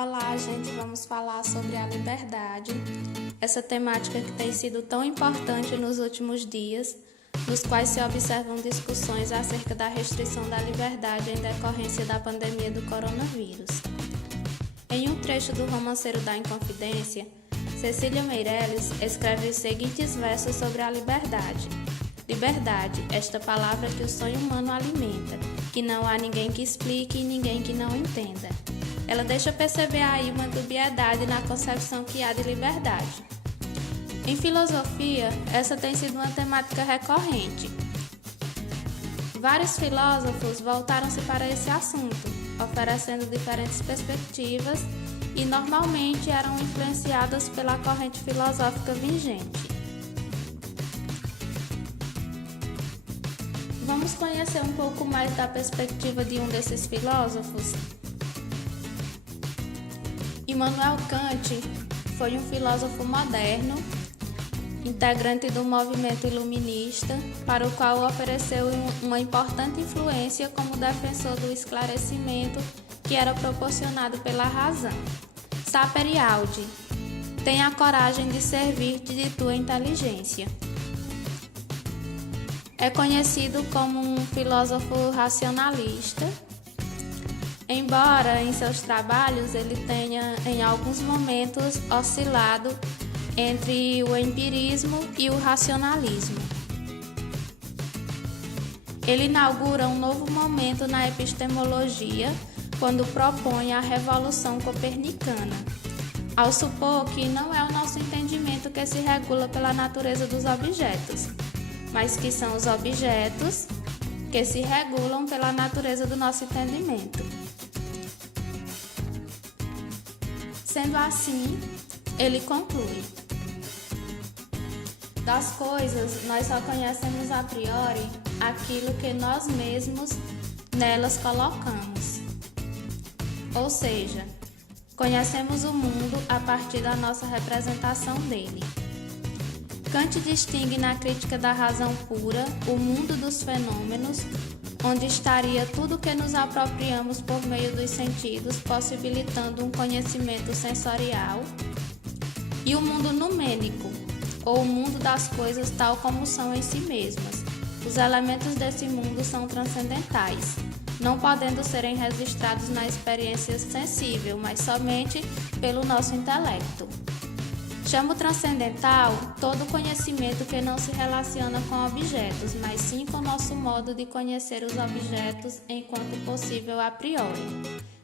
Olá, gente, vamos falar sobre a liberdade, essa temática que tem sido tão importante nos últimos dias, nos quais se observam discussões acerca da restrição da liberdade em decorrência da pandemia do coronavírus. Em um trecho do Romanceiro da Inconfidência, Cecília Meirelles escreve os seguintes versos sobre a liberdade. Liberdade, esta palavra que o sonho humano alimenta, que não há ninguém que explique e ninguém que não entenda. Ela deixa perceber aí uma dubiedade na concepção que há de liberdade. Em filosofia, essa tem sido uma temática recorrente. Vários filósofos voltaram-se para esse assunto, oferecendo diferentes perspectivas e normalmente eram influenciadas pela corrente filosófica vigente. Vamos conhecer um pouco mais da perspectiva de um desses filósofos? Immanuel Kant foi um filósofo moderno, integrante do movimento iluminista, para o qual ofereceu uma importante influência como defensor do esclarecimento que era proporcionado pela razão. Sapere aude, tenha a coragem de servir-te de tua inteligência. É conhecido como um filósofo racionalista, embora em seus trabalhos ele tenha em alguns momentos oscilado entre o empirismo e o racionalismo. Ele inaugura um novo momento na epistemologia quando propõe a revolução copernicana, ao supor que não é o nosso entendimento que se regula pela natureza dos objetos, mas que são os objetos que se regulam pela natureza do nosso entendimento. Sendo assim, ele conclui: das coisas, nós só conhecemos a priori aquilo que nós mesmos nelas colocamos. Ou seja, conhecemos o mundo a partir da nossa representação dele. Kant distingue na Crítica da Razão Pura o mundo dos fenômenos, onde estaria tudo que nos apropriamos por meio dos sentidos, possibilitando um conhecimento sensorial, e o mundo numênico, ou o mundo das coisas tal como são em si mesmas. Os elementos desse mundo são transcendentais, não podendo serem registrados na experiência sensível, mas somente pelo nosso intelecto. Chamo transcendental todo conhecimento que não se relaciona com objetos, mas sim com nosso modo de conhecer os objetos enquanto possível a priori.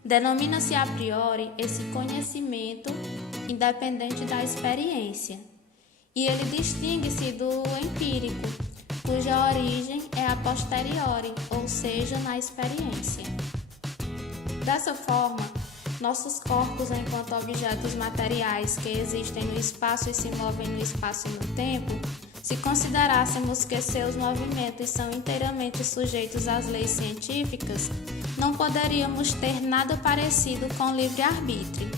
Denomina-se a priori esse conhecimento independente da experiência. E ele distingue-se do empírico, cuja origem é a posteriori, ou seja, na experiência. Dessa forma, nossos corpos, enquanto objetos materiais que existem no espaço e se movem no espaço e no tempo, se considerássemos que seus movimentos são inteiramente sujeitos às leis científicas, não poderíamos ter nada parecido com livre-arbítrio.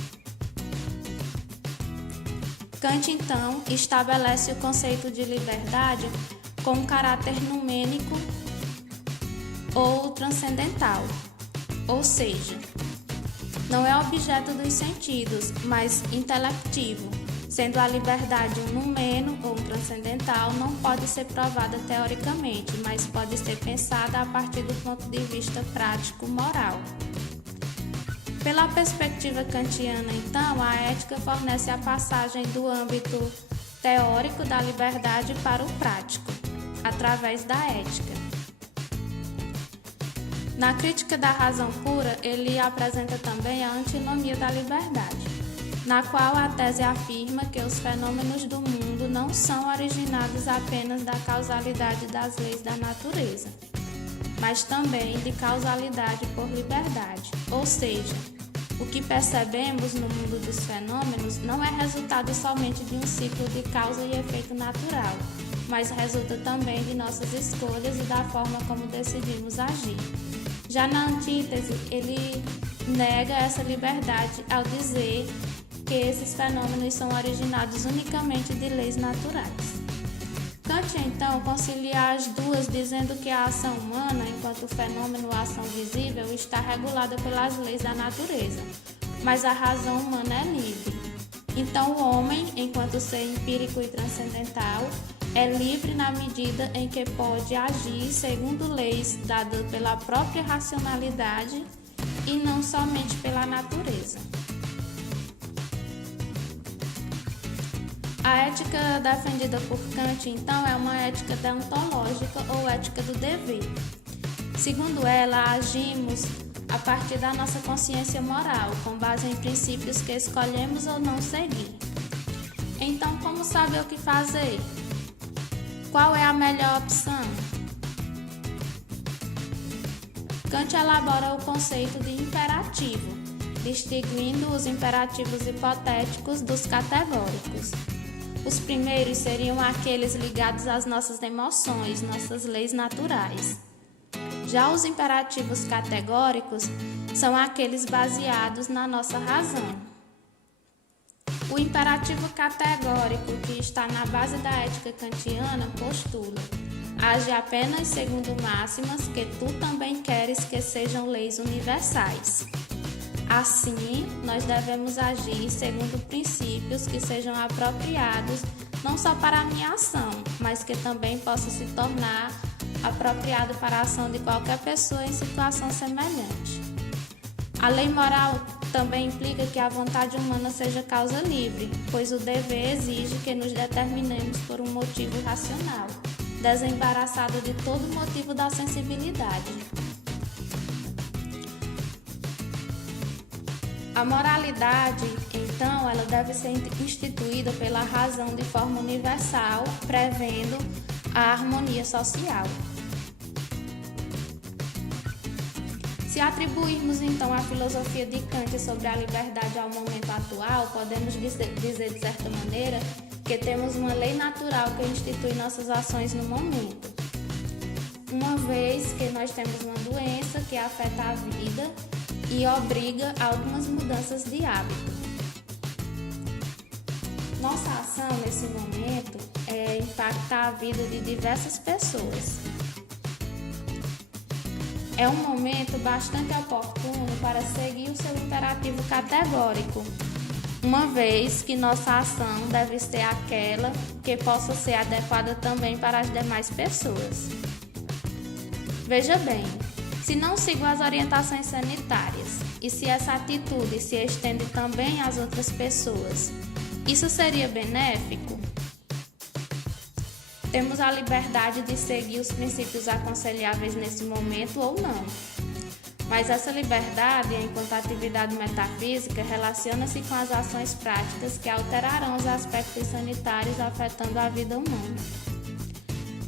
Kant, então, estabelece o conceito de liberdade com um caráter numênico ou transcendental, ou seja, não é objeto dos sentidos, mas intelectivo. Sendo a liberdade um numeno ou um transcendental, não pode ser provada teoricamente, mas pode ser pensada a partir do ponto de vista prático-moral. Pela perspectiva kantiana, então, a ética fornece a passagem do âmbito teórico da liberdade para o prático, através da ética. Na Crítica da Razão Pura, ele apresenta também a antinomia da liberdade, na qual a tese afirma que os fenômenos do mundo não são originados apenas da causalidade das leis da natureza, mas também de causalidade por liberdade, ou seja, o que percebemos no mundo dos fenômenos não é resultado somente de um ciclo de causa e efeito natural, mas resulta também de nossas escolhas e da forma como decidimos agir. Já na antítese, ele nega essa liberdade ao dizer que esses fenômenos são originados unicamente de leis naturais. Kant, então, concilia as duas, dizendo que a ação humana, enquanto fenômeno ou ação visível, está regulada pelas leis da natureza, mas a razão humana é livre. Então, o homem, enquanto ser empírico e transcendental, é livre na medida em que pode agir segundo leis dadas pela própria racionalidade e não somente pela natureza. A ética defendida por Kant, então, é uma ética deontológica ou ética do dever. Segundo ela, agimos a partir da nossa consciência moral, com base em princípios que escolhemos ou não seguir. Então, como saber o que fazer? Qual é a melhor opção? Kant elabora o conceito de imperativo, distinguindo os imperativos hipotéticos dos categóricos. Os primeiros seriam aqueles ligados às nossas emoções, nossas leis naturais. Já os imperativos categóricos são aqueles baseados na nossa razão. O imperativo categórico, que está na base da ética kantiana, postula: age apenas segundo máximas que tu também queres que sejam leis universais. Assim, nós devemos agir segundo princípios que sejam apropriados não só para a minha ação, mas que também possam se tornar apropriado para a ação de qualquer pessoa em situação semelhante. A lei moral também implica que a vontade humana seja causa livre, pois o dever exige que nos determinemos por um motivo racional, desembaraçado de todo motivo da sensibilidade. A moralidade, então, ela deve ser instituída pela razão de forma universal, prevendo a harmonia social. Se atribuirmos então a filosofia de Kant sobre a liberdade ao momento atual, podemos dizer de certa maneira que temos uma lei natural que institui nossas ações no momento. Uma vez que nós temos uma doença que afeta a vida e obriga a algumas mudanças de hábito. Nossa ação nesse momento impacta a vida de diversas pessoas. É um momento bastante oportuno para seguir o seu imperativo categórico, uma vez que nossa ação deve ser aquela que possa ser adequada também para as demais pessoas. Veja bem, se não sigo as orientações sanitárias e se essa atitude se estende também às outras pessoas, isso seria benéfico? Temos a liberdade de seguir os princípios aconselháveis nesse momento ou não. Mas essa liberdade, enquanto atividade metafísica, relaciona-se com as ações práticas que alterarão os aspectos sanitários afetando a vida humana.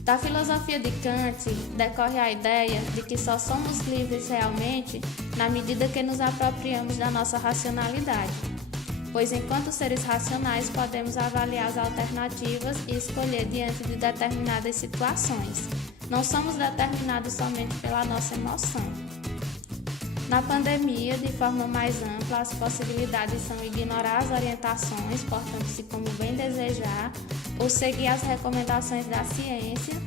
Da filosofia de Kant decorre a ideia de que só somos livres realmente na medida que nos apropriamos da nossa racionalidade, pois enquanto seres racionais podemos avaliar as alternativas e escolher diante de determinadas situações. Não somos determinados somente pela nossa emoção. Na pandemia, de forma mais ampla, as possibilidades são ignorar as orientações, portando-se como bem desejar, ou seguir as recomendações da ciência,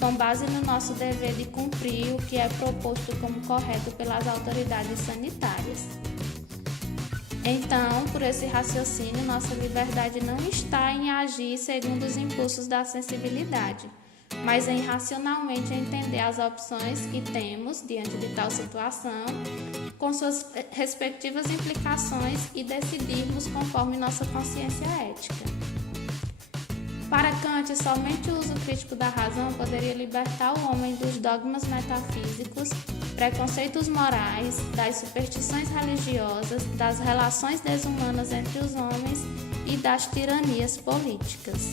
com base no nosso dever de cumprir o que é proposto como correto pelas autoridades sanitárias. Então, por esse raciocínio, nossa liberdade não está em agir segundo os impulsos da sensibilidade, mas em racionalmente entender as opções que temos diante de tal situação, com suas respectivas implicações e decidirmos conforme nossa consciência ética. Para Kant, somente o uso crítico da razão poderia libertar o homem dos dogmas metafísicos, preconceitos morais, das superstições religiosas, das relações desumanas entre os homens e das tiranias políticas.